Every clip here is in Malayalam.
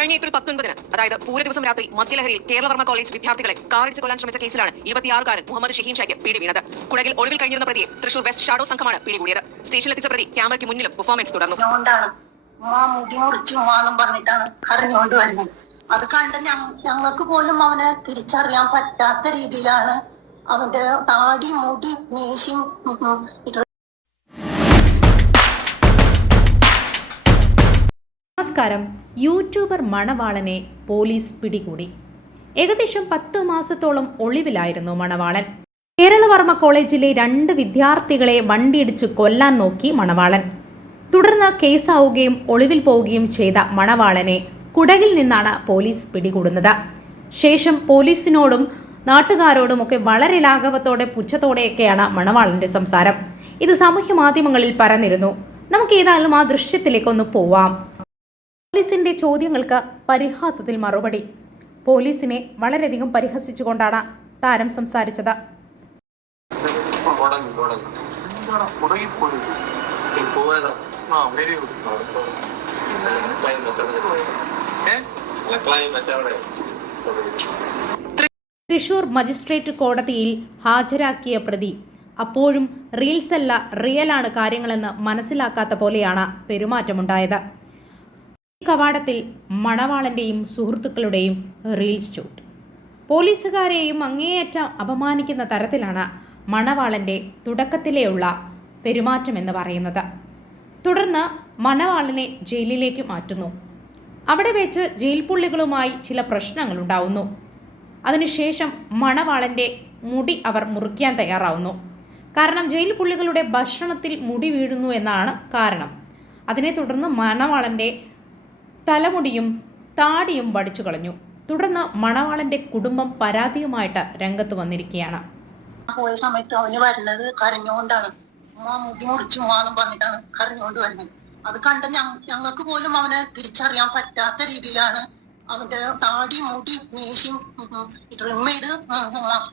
കഴിഞ്ഞ ഏപ്രിൽ പത്തൊൻപതിന് അതായത് പൂര ദിവസം രാത്രി മധ്യലഹരിയിൽ കേരളവർമ്മ കോളേജ് വിദ്യാർത്ഥികളെ കാറിടിച്ച് കൊല്ലാൻ ശ്രമിച്ച കേസിലാണ് ഇരുപത്തിയാറുകാരൻ മുഹമ്മദ് ഷഹീൻ ഷായ്ക്ക് പിടി വീണത്. കുടകിൽ ഒളിവിൽ കഴിഞ്ഞിരുന്ന പ്രതിയെ തൃശൂർ വെസ്റ്റ് ഷാഡോ സംഘമാണ് പിടികൂടിയത്. സ്റ്റേഷനിലെത്തിച്ച പ്രതി ക്യാമറയ്ക്ക് മുന്നിലും പെർഫോമൻസ് തുടർന്നു. പറഞ്ഞിട്ടാണ് അത് കണ്ട് ഞങ്ങൾക്ക് പോലും അവനെ തിരിച്ചറിയാൻ പറ്റാത്ത രീതിയിലാണ് അവന്റെ താടി മുടി മീശയും നമസ്കാരം. യൂട്യൂബർ മണവാളനെ പോലീസ് പിടികൂടി. ഏകദേശം പത്ത് മാസത്തോളം ഒളിവിലായിരുന്നു മണവാളൻ. കേരളവർമ്മ കോളേജിലെ രണ്ട് വിദ്യാർത്ഥികളെ വണ്ടിയിടിച്ച് കൊല്ലാൻ നോക്കി മണവാളൻ. തുടർന്ന് കേസാവുകയും ഒളിവിൽ പോവുകയും ചെയ്ത മണവാളനെ കുടകിൽ നിന്നാണ് പോലീസ് പിടികൂടുന്നത്. ശേഷം പോലീസിനോടും നാട്ടുകാരോടുമൊക്കെ വളരെ ലാഘവത്തോടെ പുച്ഛത്തോടെയൊക്കെയാണ് മണവാളന്റെ സംസാരം. ഇത് സാമൂഹ്യ മാധ്യമങ്ങളിൽ പരന്നിരുന്നു. നമുക്ക് ഏതായാലും ആ ദൃശ്യത്തിലേക്കൊന്ന് പോവാം. പോലീസിന്റെ ചോദ്യങ്ങൾക്ക് പരിഹാസത്തിൽ മറുപടി. പോലീസിനെ വളരെയധികം പരിഹസിച്ചുകൊണ്ടാണ് താരം സംസാരിച്ചത്. തൃശൂർ മജിസ്ട്രേറ്റ് കോടതിയിൽ ഹാജരാക്കിയ പ്രതി അപ്പോഴും റീൽസല്ല അല്ല റിയലാണ് കാര്യങ്ങളെന്ന് മനസ്സിലാക്കാത്ത പോലെയാണ് പെരുമാറ്റമുണ്ടായത്. കവാടത്തിൽ മണവാളന്റെയും സുഹൃത്തുക്കളുടെയും റീൽസ് ഷൂട്ട് പോലീസുകാരെയും അങ്ങേയറ്റം അപമാനിക്കുന്ന തരത്തിലാണ് മണവാളന്റെ തുടക്കത്തിലെയുള്ള പെരുമാറ്റം എന്ന് പറയുന്നത്. തുടർന്ന് മണവാളനെ ജയിലിലേക്ക് മാറ്റുന്നു. അവിടെ വെച്ച് ജയിൽ പുള്ളികളുമായി ചില പ്രശ്നങ്ങൾ ഉണ്ടാവുന്നു. അതിനുശേഷം മണവാളന്റെ മുടി അവർ മുറിക്കാൻ തയ്യാറാവുന്നു. കാരണം ജയിൽ പുള്ളികളുടെ ഭക്ഷണത്തിൽ മുടി വീഴുന്നു എന്നാണ് കാരണം. അതിനെ തുടർന്ന് മണവാളന്റെ തലമുടിയും താടിയും വടിച്ചു കളഞ്ഞു. തുടർന്ന് മണവാളന്റെ കുടുംബം പരാതിയുമായിട്ട് രംഗത്ത് വന്നിരിക്കുകയാണ്. പോയ സമയത്ത് അവന് വരുന്നത് കരഞ്ഞുകൊണ്ടാണ്. മുടി മുറിച്ചു പറഞ്ഞിട്ടാണ് കരഞ്ഞുകൊണ്ട് വരുന്നത്. അത് കണ്ട ഞങ്ങൾക്ക് പോലും അവനെ തിരിച്ചറിയാൻ പറ്റാത്ത രീതിയിലാണ് അവന്റെ താടി മുടി മീശയും ട്രിം ചെയ്ത്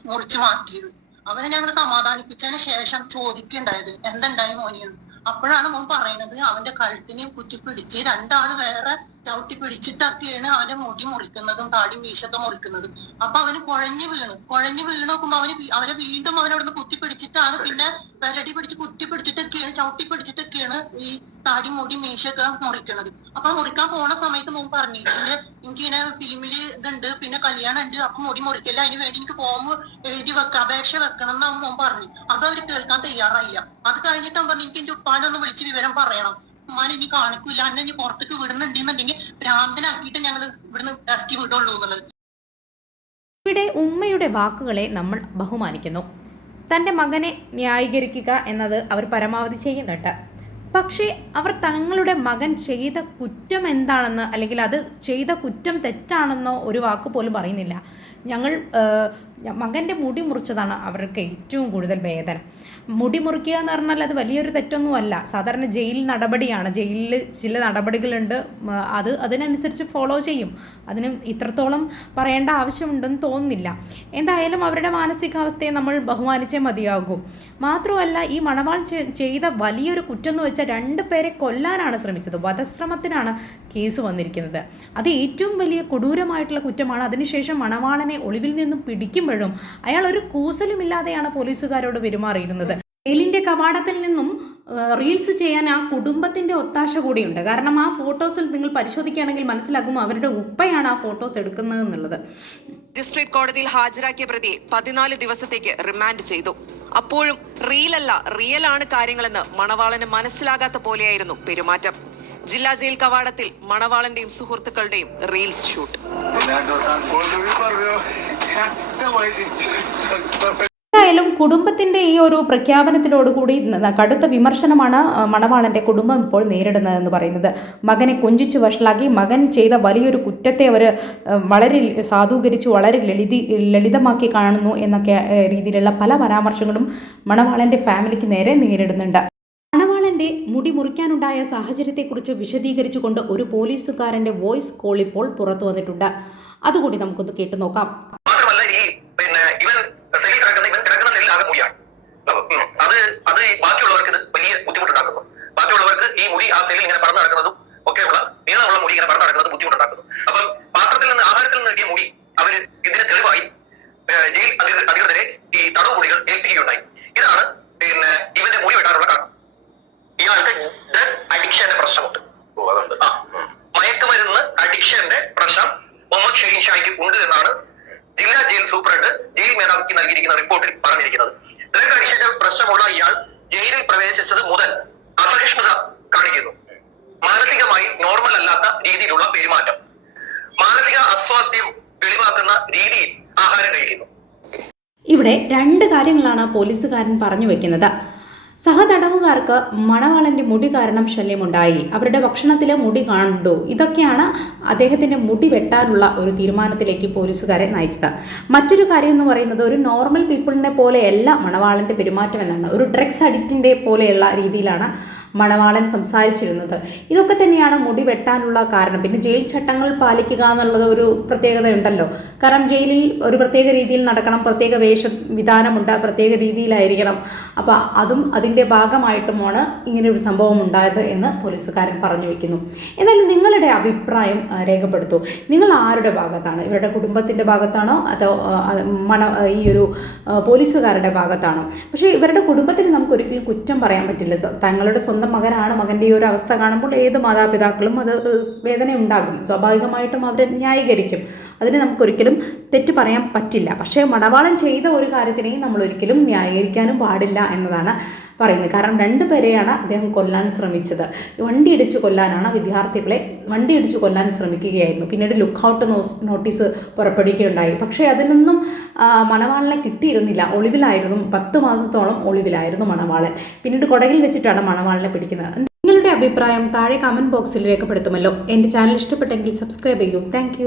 മുറിച്ചു മാറ്റിയത്. അവനെ ഞങ്ങൾ സമാധാനിപ്പിച്ചതിന് ശേഷം ചോദിക്കുണ്ടായത് എന്തുണ്ടായി മോനിയെന്ന്? അപ്പോഴാണ് മോൻ പറയുന്നത് അവന്റെ കഴുത്തിനെ കുറ്റി പിടിച്ച് രണ്ടാൾ വേറെ ചവിട്ടി പിടിച്ചിട്ടൊക്കെയാണ് അവന്റെ മുടി മുറിക്കുന്നതും താടി മീശൊക്കെ മുറിക്കുന്നതും. അപ്പൊ അവന് കുഴഞ്ഞു വീണു. കുഴഞ്ഞു വീണ് നോക്കുമ്പോ അവന് അവരെ വീണ്ടും അവനവിടുന്ന് കുത്തി പിടിച്ചിട്ടാണ് പിന്നെ പെരടി പിടിച്ച് കുത്തി പിടിച്ചിട്ടൊക്കെയാണ് ചവിട്ടി പിടിച്ചിട്ടൊക്കെയാണ് ഈ താടി മുടി മീശൊക്കെ മുറിക്കുന്നത്. അപ്പൊ മുറിക്കാൻ പോണ സമയത്ത് മുമ്പ് പറഞ്ഞു ഇതിന്റെ എനിക്ക് ഇങ്ങനെ ഫിലിമിൽ ഇതുണ്ട് പിന്നെ കല്യാണം ഉണ്ട് അപ്പൊ മുടി മുറിക്കില്ല അതിന് വേണ്ടി എനിക്ക് ഫോം എഴുതി വെക്കണം അപേക്ഷ വെക്കണം എന്ന് അവൻ മുമ്പ് പറഞ്ഞു. അത് അവർ കേൾക്കാൻ തയ്യാറായില്ല. അത് കഴിഞ്ഞിട്ട് അവൻ പറഞ്ഞു എനിക്ക് എന്റെ ഉപ്പാനൊന്ന് വിളിച്ച് വിവരം പറയണം. ഉമ്മാനെ ഇനി കാണിക്കൂല അന്നെ ഇനി പുറത്തേക്ക് വിടുന്നുണ്ടെന്നുണ്ടെങ്കിൽ ഭ്രാന്തനാക്കിയിട്ട് ഞങ്ങൾ ഇവിടുന്ന് ഇറക്കി വിടുള്ളൂ എന്നുള്ളത്. ഇവിടെ ഉമ്മയുടെ വാക്കുകളെ നമ്മൾ ബഹുമാനിക്കുന്നു. തന്റെ മകനെ ന്യായീകരിക്കുക എന്നത് അവർ പരമാവധി ചെയ്യുന്നുണ്ട്. പക്ഷേ അവർ തങ്ങളുടെ മകൻ ചെയ്ത കുറ്റം എന്താണെന്ന് അല്ലെങ്കിൽ അത് ചെയ്ത കുറ്റം തെറ്റാണെന്നോ ഒരു വാക്ക് പോലും പറയുന്നില്ല. ഞങ്ങൾ മകന്റെ മുടി മുറിച്ചതാണ് അവർക്ക് ഏറ്റവും കൂടുതൽ വേദന. മുടി മുറിക്കുക എന്ന് പറഞ്ഞാൽ അത് വലിയൊരു തെറ്റൊന്നുമല്ല. സാധാരണ ജയിലിൽ നടപടിയാണ്. ജയിലിൽ ചില നടപടികളുണ്ട്. അത് അതിനനുസരിച്ച് ഫോളോ ചെയ്യും. അതിന് ഇത്രത്തോളം പറയേണ്ട ആവശ്യമുണ്ടെന്ന് തോന്നുന്നില്ല. എന്തായാലും അവരുടെ മാനസികാവസ്ഥയെ നമ്മൾ ബഹുമാനിച്ചേ മതിയാകൂ. മാത്രമല്ല ഈ മണവാൾ ചെയ്ത വലിയൊരു കുറ്റം എന്ന് വെച്ചാൽ രണ്ട് പേരെ കൊല്ലാനാണ് ശ്രമിച്ചത്. വധശ്രമത്തിനാണ് കേസ് വന്നിരിക്കുന്നത്. അത് ഏറ്റവും വലിയ കൊടൂരമായിട്ടുള്ള കുറ്റമാണ്. അതിനുശേഷം മണവാളനെ ഒളിവിൽ നിന്നും പിടിക്കുമ്പോഴും അയാൾ ഒരു കൂസലുമില്ലാതെയാണ് പോലീസുകാരോട് പെരുമാറിയിരുന്നത്. ജയിലിന്റെ കവാടത്തിൽ നിന്നും റീൽസ് ചെയ്യാൻ ആ കുടുംബത്തിന്റെ ഒത്താശ കൂടിയുണ്ട്. കാരണം ആ ഫോട്ടോസിൽ നിങ്ങൾ പരിശോധിക്കുകയാണെങ്കിൽ മനസ്സിലാകും അവരുടെ ഉപ്പയാണ് ആ ഫോട്ടോസ് എടുക്കുന്നത് എന്നുള്ളത്. മജിസ്ട്രേറ്റ് കോടതിയിൽ ഹാജരാക്കിയ പ്രതിയെ പതിനാല് ദിവസത്തേക്ക് റിമാൻഡ് ചെയ്തു. അപ്പോഴും റിയലല്ല റിയലാണ് കാര്യങ്ങളെന്ന് മണവാളന് മനസ്സിലാകാത്ത പോലെയായിരുന്നു പെരുമാറ്റം. ജില്ലാ ജയിൽ കവാടത്തിൽ മണവാളന്റെയും സുഹൃത്തുക്കളുടെയും റീൽസ് ഷൂട്ട്. എന്തായാലും കുടുംബത്തിന്റെ ഈ ഒരു പ്രഖ്യാപനത്തിനോടുകൂടി കടുത്ത വിമർശനമാണ് മണവാളന്റെ കുടുംബം ഇപ്പോൾ നേരിടുന്നതെന്ന് പറയുന്നത്. മകനെ കൊഞ്ചിച്ചു വഷളാക്കി മകൻ ചെയ്ത വലിയൊരു കുറ്റത്തെ അവർ വളരെ സാധൂകരിച്ചു വളരെ ലളിതി ലളിതമാക്കി കാണുന്നു എന്നൊക്കെ രീതിയിലുള്ള പല പരാമർശങ്ങളും മണവാളന്റെ ഫാമിലിക്ക് നേരെ നേരിടുന്നുണ്ട്. മണവാളന്റെ മുടി മുറിക്കാനുണ്ടായ സാഹചര്യത്തെക്കുറിച്ച് വിശദീകരിച്ചുകൊണ്ട് ഒരു പോലീസുകാരന്റെ വോയിസ് കോൾ ഇപ്പോൾ പുറത്തു വന്നിട്ടുണ്ട്. അതുകൂടി നമുക്കൊന്ന് കേട്ടു നോക്കാം. അത് അത് ബാക്കിയുള്ളവർക്ക് വലിയ ബുദ്ധിമുട്ടുണ്ടാക്കുന്നു. ബാക്കിയുള്ളവർക്ക് ഈ മുടി ആ സെല്ലിൽ ഇങ്ങനെ പറന്നു നടക്കുന്നതും ഒക്കെയുള്ള നീളമുള്ള മുടി ഇങ്ങനെ പറഞ്ഞു നടക്കുന്നത് ബുദ്ധിമുട്ടുണ്ടാക്കുന്നു. അപ്പം പാത്രത്തിൽ നിന്ന് നിന്ന് മുടി അവർ ഇതിന് തെളിവായി ജയിൽ അധികൃ- അധികൃതരെ ഈ തടവ് മുടികൾ ഏൽപ്പിക്കുകയുണ്ടായി. ഇതാണ് പിന്നെ ഇവന്റെ മുടി വെട്ടാനുള്ള ഇയാൾക്ക് ഡ്രഗ് അഡിക്ഷന്റെ പ്രശ്നമുണ്ട്. അതുണ്ട്. ആ. മയക്കുമരുന്ന് അഡിക്ഷന്റെ പ്രശ്നം മുഹമ്മദ് ഷഹീൻ ഷായ്ക്ക് ഉണ്ട് എന്നാണ് ജില്ലാ ജയിൽ സൂപ്രണ്ട് ജയിൽ മേധാവിക്ക് നൽകിയിരിക്കുന്ന റിപ്പോർട്ടിൽ പറഞ്ഞിരിക്കുന്നത്. ഡ്രഗ് അഡിക്ഷന്റെ പ്രശ്നമുള്ള ഇയാൾ ജയിലിൽ പ്രവേശിച്ചത് മുതൽ അസഹിഷ്ണുത കാണിക്കുന്നു. മാനസികമായി നോർമൽ അല്ലാത്ത രീതിയിലുള്ള പെരുമാറ്റം. മാനസിക അസ്വാസ്ഥ്യം വെളിവാക്കുന്ന രീതിയിൽ ആഹാരം കഴിക്കുന്നു. ഇവിടെ രണ്ട് കാര്യങ്ങളാണ് പോലീസുകാരൻ പറഞ്ഞു വെക്കുന്നത്. സഹതടവുകാർക്ക് മണവാളന്റെ മുടി കാരണം ശല്യമുണ്ടായി. അവരുടെ ഭക്ഷണത്തിലെ മുടി കണ്ടു. ഇതൊക്കെയാണ് അദ്ദേഹത്തിന്റെ മുടി വെട്ടാനുള്ള ഒരു തീരുമാനത്തിലേക്ക് പോലീസുകാരെ നയിച്ചത്. മറ്റൊരു കാര്യം എന്ന് പറയുന്നത് ഒരു നോർമൽ പീപ്പിളിനെ പോലെയല്ല മണവാളന്റെ പെരുമാറ്റം എന്നാണ്. ഒരു ഡ്രഗ്സ് അഡിക്റ്റിന്റെ പോലെയുള്ള രീതിയിലാണ് മണവാളൻ സംസാരിച്ചിരുന്നത്. ഇതൊക്കെ തന്നെയാണ് മുടി വെട്ടാനുള്ള കാരണം. പിന്നെ ജയിൽ ചട്ടങ്ങൾ പാലിക്കുക എന്നുള്ളത് ഒരു പ്രത്യേകത ഉണ്ടല്ലോ കാരണം ജയിലിൽ ഒരു പ്രത്യേക രീതിയിൽ നടക്കണം പ്രത്യേക വേഷ വിധാനമുണ്ട് പ്രത്യേക രീതിയിലായിരിക്കണം. അപ്പോൾ അതും അതിന്റെ ഭാഗമായിട്ടുമാണ് ഇങ്ങനെ ഒരു സംഭവം ഉണ്ടായത് എന്ന് പോലീസുകാരൻ പറഞ്ഞു വെക്കുന്നു. എന്നാലും നിങ്ങളുടെ അഭിപ്രായം രേഖപ്പെടുത്തു. നിങ്ങൾ ആരുടെ ഭാഗത്താണ്? ഇവരുടെ കുടുംബത്തിന്റെ ഭാഗത്താണോ? അതോ മണ ഈ ഒരു പോലീസുകാരുടെ ഭാഗത്താണോ? പക്ഷേ ഇവരുടെ കുടുംബത്തിന് നമുക്ക് ഒരിക്കലും കുറ്റം പറയാൻ പറ്റില്ല. തങ്ങളുടെ സ്വന്തം മകനാണ് മകന്റെ ഈ ഒരു അവസ്ഥ കാണുമ്പോൾ ഏത് മാതാപിതാക്കളും അത് വേദന ഉണ്ടാകും സ്വാഭാവികമായിട്ടും അവരെ ന്യായീകരിക്കും. അതിന് നമുക്കൊരിക്കലും തെറ്റ് പറയാൻ പറ്റില്ല. പക്ഷേ മണവാളം ചെയ്ത ഒരു കാര്യത്തിനെയും നമ്മൾ ഒരിക്കലും ന്യായീകരിക്കാനും പാടില്ല എന്നതാണ് പറയുന്നത്. കാരണം രണ്ട് പേരെയാണ് അദ്ദേഹം കൊല്ലാൻ ശ്രമിച്ചത്. വണ്ടി ഇടിച്ച് കൊല്ലാനാണ് വിദ്യാർത്ഥികളെ വണ്ടി ഇടിച്ച് കൊല്ലാൻ ശ്രമിക്കുകയായിരുന്നു. പിന്നീട് ലുക്ക് ഔട്ട് നോട്ടീസ് പുറപ്പെടുകയുണ്ടായി പക്ഷേ അതിനൊന്നും മണവാളനെ കിട്ടിയിരുന്നില്ല. ഒളിവിലായിരുന്നു. പത്ത് മാസത്തോളം ഒളിവിലായിരുന്നു മണവാളൻ. പിന്നീട് കൊടകിൽ വെച്ചിട്ടാണ് മണവാളനെ പിടിക്കുന്നത്. നിങ്ങളുടെ അഭിപ്രായം താഴെ കമന്റ് ബോക്സിൽ രേഖപ്പെടുത്തുമല്ലോ. എന്റെ ചാനൽ ഇഷ്ടപ്പെട്ടെങ്കിൽ സബ്സ്ക്രൈബ് ചെയ്യൂ. താങ്ക്